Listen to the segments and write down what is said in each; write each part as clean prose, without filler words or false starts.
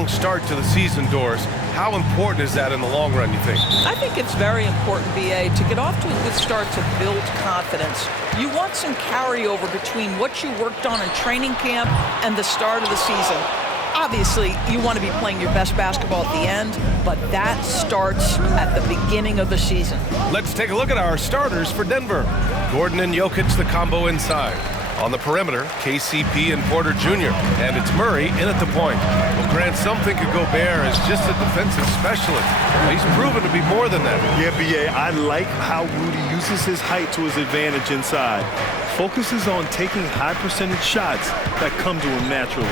strong start to the season, Doris. How important is that in the long run, you think? I think it's very important, B.A., to get off to a good start to build confidence. You want some carryover between what you worked on in training camp and the start of the season. Obviously, you want to be playing your best basketball at the end, but that starts at the beginning of the season. Let's take a look at our starters for Denver. Gordon and Jokic, the combo inside. On the perimeter, KCP and Porter Jr., and it's Murray in at the point. Well, Grant, some think of Gobert as just a defensive specialist. He's proven to be more than that. Yeah, B.A., I like how Rudy uses his height to his advantage inside. Focuses on taking high percentage shots that come to him naturally.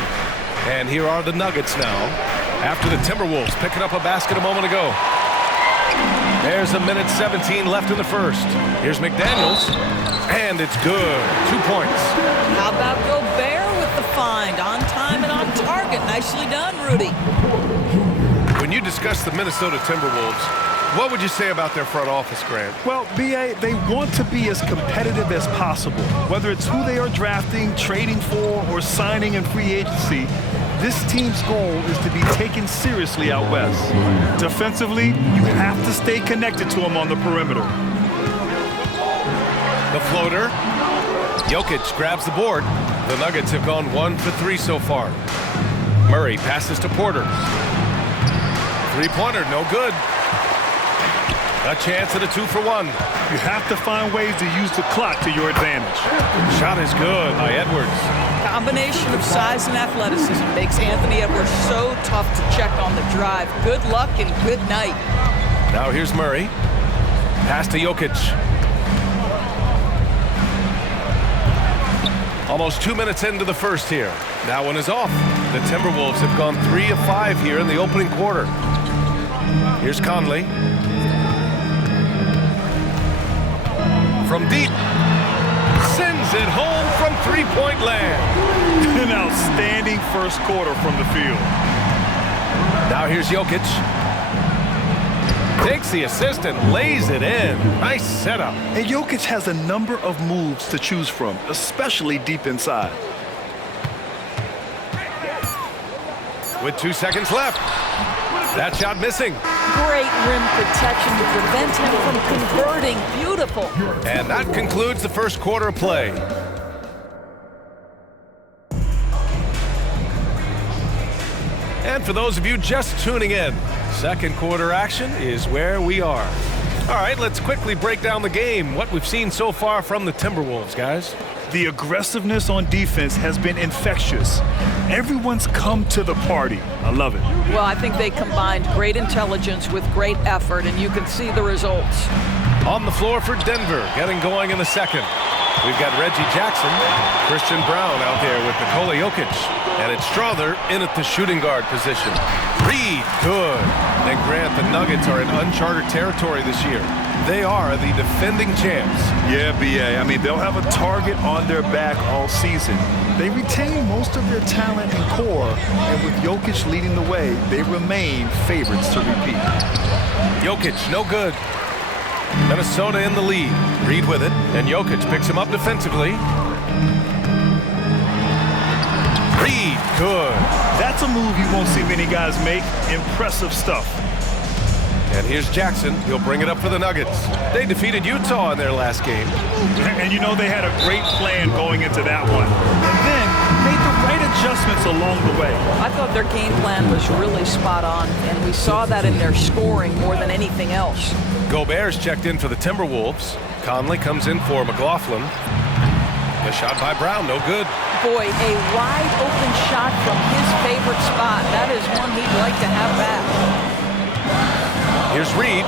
And here are the Nuggets now, after the Timberwolves picking up a basket a moment ago. There's a minute 17 left in the first. Here's McDaniels, and it's good. 2 points. How about Gobert with the find? On time and on target. Nicely done, Rudy. When you discuss the Minnesota Timberwolves, what would you say about their front office, Grant? Well, B.A., they want to be as competitive as possible. Whether it's who they are drafting, trading for, or signing in free agency, this team's goal is to be taken seriously out west. Defensively, you have to stay connected to him on the perimeter. The floater. Jokic grabs the board. The Nuggets have gone 1 for 3 so far. Murray passes to Porter. Three-pointer, no good. A chance at a 2 for 1. You have to find ways to use the clock to your advantage. Shot is good by Edwards. Combination of size and athleticism makes Anthony Edwards so tough to check on the drive. Good luck and good night. Now here's Murray. Pass to Jokic. Almost 2 minutes into the first here. That one is off. The Timberwolves have gone 3 of 5 here in the opening quarter. Here's Conley. From deep. Sends it home from three-point land. An outstanding first quarter from the field. Now here's Jokic. Takes the assist and lays it in. Nice setup. And Jokic has a number of moves to choose from, especially deep inside. With 2 seconds left. That shot missing. Great rim protection to prevent him from converting. Beautiful. And that concludes the first quarter of play. And for those of you just tuning in, second quarter action is where we are. All right, let's quickly break down the game, what we've seen so far from the Timberwolves, guys. The aggressiveness on defense has been infectious. Everyone's come to the party. I love it. Well, I think they combined great intelligence with great effort, and you can see the results. On the floor for Denver, getting going in the second. We've got Reggie Jackson, Christian Brown out there with Nikola Jokic, and it's Strother in at the shooting guard position. Reed, good. And Grant, the Nuggets are in uncharted territory this year. They are the defending champs. Yeah, B.A. I mean, they'll have a target on their back all season. They retain most of their talent and core, and with Jokic leading the way, they remain favorites to repeat. Jokic, no good. Minnesota in the lead. Reed with it, and Jokic picks him up defensively. Reed, good. That's a move you won't see many guys make. Impressive stuff. And here's Jackson. He'll bring it up for the Nuggets. They defeated Utah in their last game. And you know they had a great plan going into that one. And then made the right adjustments along the way. I thought their game plan was really spot on, and we saw that in their scoring more than anything else. Gobert's checked in for the Timberwolves. Conley comes in for McLaughlin. The shot by Brown, no good. Boy, a wide open shot from his favorite spot. That is one he'd like to have back. Here's Reed,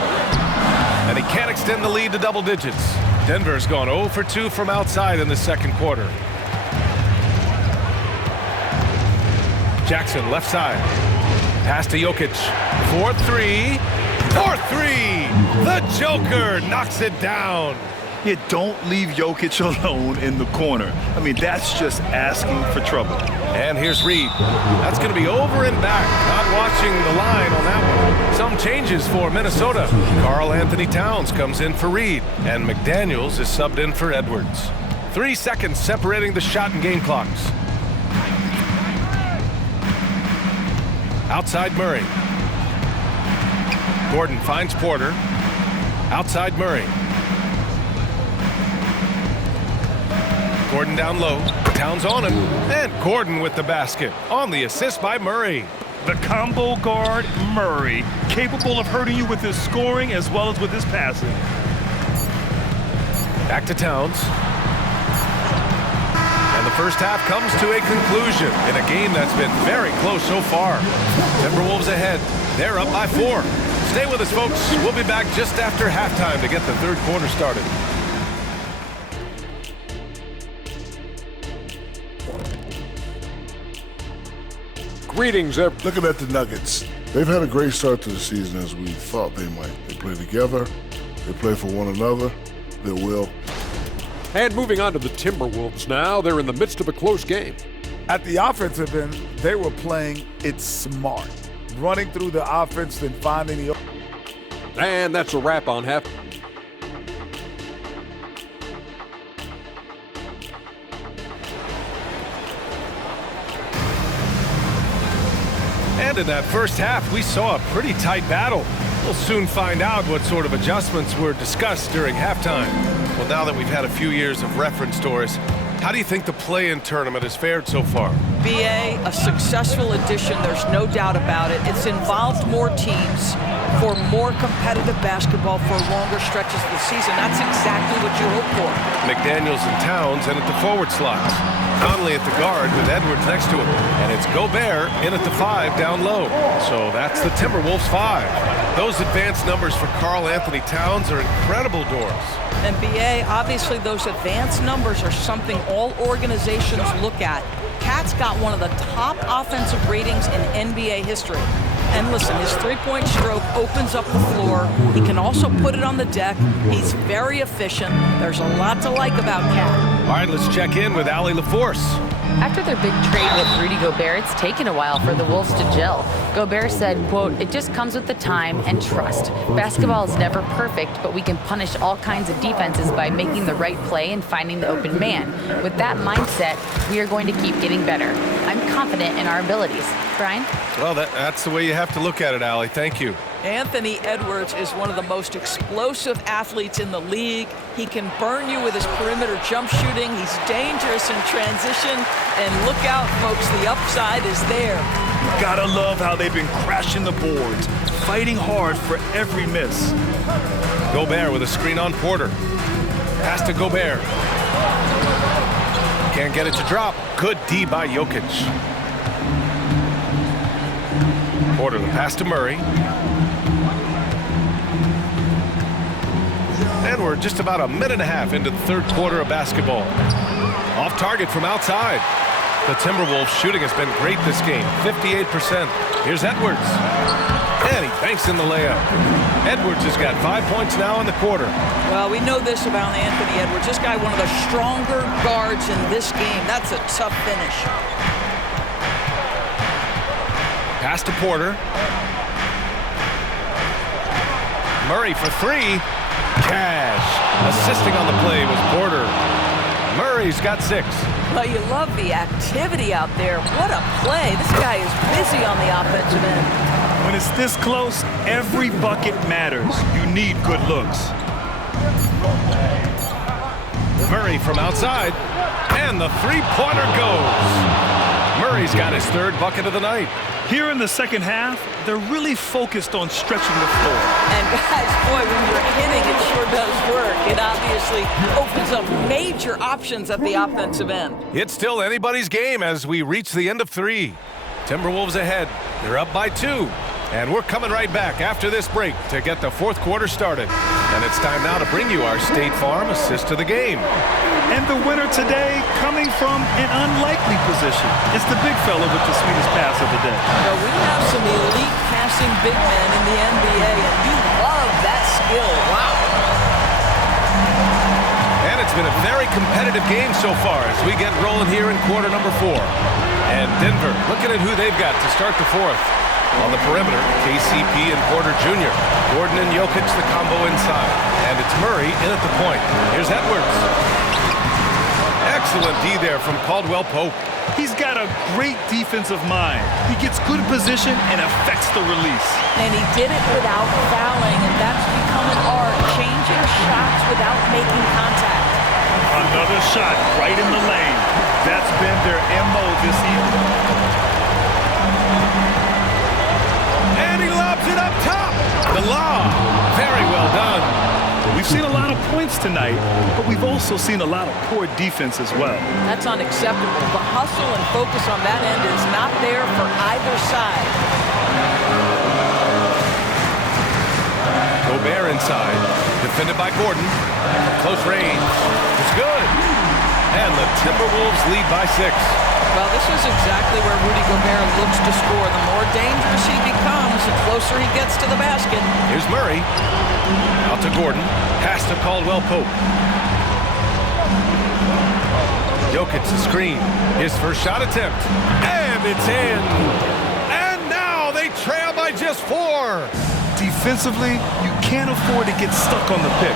and he can't extend the lead to double digits. Denver's gone 0 for 2 from outside in the second quarter. Jackson, left side. Pass to Jokic. 4-3. 4-3. The Joker knocks it down. You don't leave Jokic alone in the corner. I mean, that's just asking for trouble. And here's Reed. That's going to be over and back. Not watching the line on that one. Some changes for Minnesota. Karl Anthony Towns comes in for Reed, and McDaniels is subbed in for Edwards. 3 seconds separating the shot and game clocks. Outside Murray. Gordon finds Porter. Outside Murray. Gordon down low. Towns on him. And Gordon with the basket. On the assist by Murray. The combo guard, Murray, capable of hurting you with his scoring as well as with his passing. Back to Towns. And the first half comes to a conclusion in a game that's been very close so far. Timberwolves ahead. They're up by 4. Stay with us, folks. We'll be back just after halftime to get the third quarter started. Greetings, looking at the Nuggets. They've had a great start to the season as we thought they might. They play together. They play for one another. They will. And moving on to the Timberwolves now. They're in the midst of a close game. At the offensive end, they were playing it smart. Running through the offense, then finding the... And that's a wrap on half. And in that first half, we saw a pretty tight battle. We'll soon find out what sort of adjustments were discussed during halftime. Well, now that we've had a few years of reference, Doris, how do you think the play-in tournament has fared so far? BA, a successful addition, there's no doubt about it. It's involved more teams for more competitive basketball for longer stretches of the season. That's exactly what you hope for. McDaniels and Towns in at the forward slots. Conley at the guard with Edwards next to him. And it's Gobert in at the 5 down low. So that's the Timberwolves 5. Those advanced numbers for Karl Anthony Towns are incredible, Doris. And BA, obviously those advanced numbers are something all organizations look at. Cat's got one of the top offensive ratings in NBA history. And listen, his three-point stroke opens up the floor. He can also put it on the deck. He's very efficient. There's a lot to like about Cat. All right, let's check in with Allie LaForce. After their big trade with Rudy Gobert, it's taken a while for the Wolves to gel. Gobert said, quote, "It just comes with the time and trust. Basketball is never perfect, but we can punish all kinds of defenses by making the right play and finding the open man. With that mindset, we are going to keep getting better. I'm confident in our abilities." Brian? Well, that's the way you have to look at it, Allie. Thank you. Anthony Edwards is one of the most explosive athletes in the league. He can burn you with his perimeter jump shooting. He's dangerous in transition. And look out, folks, the upside is there. Gotta love how they've been crashing the boards, fighting hard for every miss. Gobert with a screen on Porter. Pass to Gobert. Can't get it to drop. Good D by Jokic. Porter, the pass to Murray. And we're just about a minute and a half into the third quarter of basketball. Off target from outside. The Timberwolves shooting has been great this game, 58%. Here's Edwards. And he banks in the layup. Edwards has got 5 points now in the quarter. Well, we know this about Anthony Edwards. This guy, one of the stronger guards in this game. That's a tough finish. Pass to Porter. Murray for 3. Cash. Assisting on the play was Porter. Murray's got 6. Well, you love the activity out there. What a play. This guy is busy on the offensive end. When it's this close, every bucket matters. You need good looks. Murray from outside. And the three-pointer goes. Murray's got his third bucket of the night. Here in the second half, they're really focused on stretching the floor. And guys, boy, when you're hitting, it sure does work. It obviously opens up major options at the offensive end. It's still anybody's game as we reach the end of 3. Timberwolves ahead. They're up by 2. And we're coming right back after this break to get the fourth quarter started. And it's time now to bring you our State Farm assist to the game. And the winner today coming from an unlikely position. It's the big fella with the sweetest pass of the day. Well, we have some elite passing big men in the NBA, and you love that skill. Wow. And it's been a very competitive game so far as we get rolling here in quarter number 4. And Denver looking at who they've got to start the fourth. On the perimeter, KCP and Porter Jr. Gordon and Jokic, the combo inside. And it's Murray in at the point. Here's Edwards. Excellent D there from Caldwell Pope. He's got a great defensive mind. He gets good position and affects the release. And he did it without fouling, and that's become an art, changing shots without making contact. Another shot right in the lane. That's been their MO this evening. And he lobs it up top. The lob. Very well done. We've seen a lot of points tonight, but we've also seen a lot of poor defense as well. That's unacceptable. The hustle and focus on that end is not there for either side. Gobert inside. Defended by Gordon. From close range. It's good. And the Timberwolves lead by 6. Well, this is exactly where Rudy Gobert looks to score. The more dangerous he becomes, the closer he gets to the basket. Here's Murray. Out to Gordon. Pass to Caldwell Pope. Jokic the screen. His first shot attempt. And it's in. And now they trail by just 4. Defensively, you can't afford to get stuck on the pick.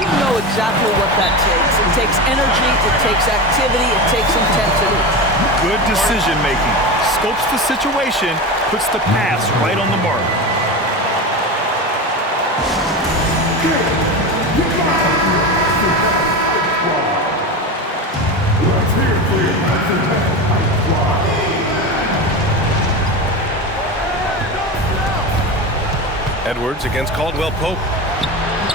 You know exactly what that takes. It takes energy, it takes activity, it takes intensity. Good decision making. Scopes the situation, puts the pass right on the mark. Edwards against Caldwell Pope.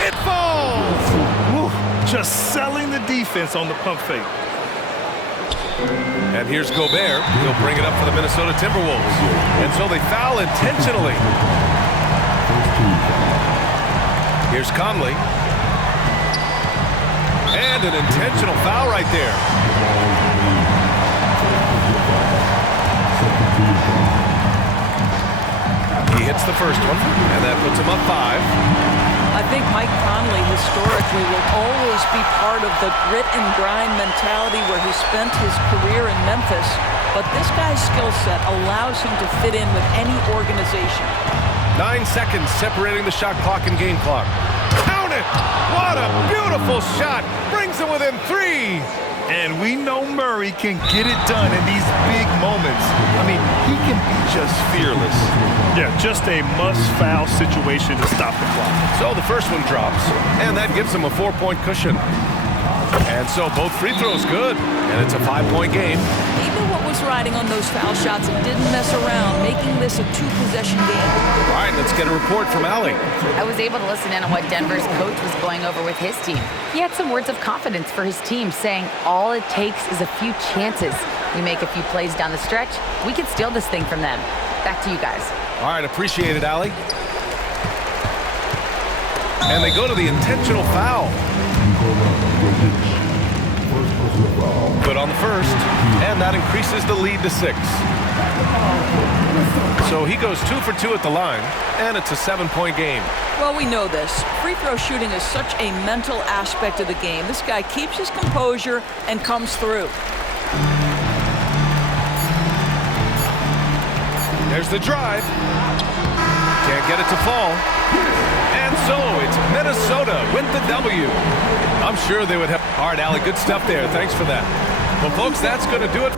It falls! Woo, just selling the defense on the pump fake. And here's Gobert. He'll bring it up for the Minnesota Timberwolves. And so they foul intentionally. Here's Conley. And an intentional foul right there. He hits the first one, and that puts him up 5. I think Mike Conley historically will always be part of the grit and grind mentality where he spent his career in Memphis, but this guy's skill set allows him to fit in with any organization. 9 seconds separating the shot clock and game clock. Count it! What a beautiful shot! Brings him within 3. And we know Murray can get it done in these big moments. I mean, he can be just fearless. Yeah, just a must-foul situation to stop the clock. So the first one drops, and that gives him a 4-point cushion. And so both free throws good, and it's a 5-point game. He knew what was riding on those foul shots and didn't mess around, making this a 2-possession game. All right, let's get a report from Allie. I was able to listen in on what Denver's coach was going over with his team. He had some words of confidence for his team, saying all it takes is a few chances. We make a few plays down the stretch, we can steal this thing from them. Back to you guys. All right, appreciate it, Allie. And they go to the intentional foul. Good on the first, and that increases the lead to 6. So he goes 2 for 2 at the line, and it's a 7-point game. Well, we know this. Free throw shooting is such a mental aspect of the game. This guy keeps his composure and comes through. There's the drive. Can't get it to fall. And so it's Minnesota with the W. I'm sure they would have. All right, Allie, good stuff there. Thanks for that. Well, folks, that's going to do it.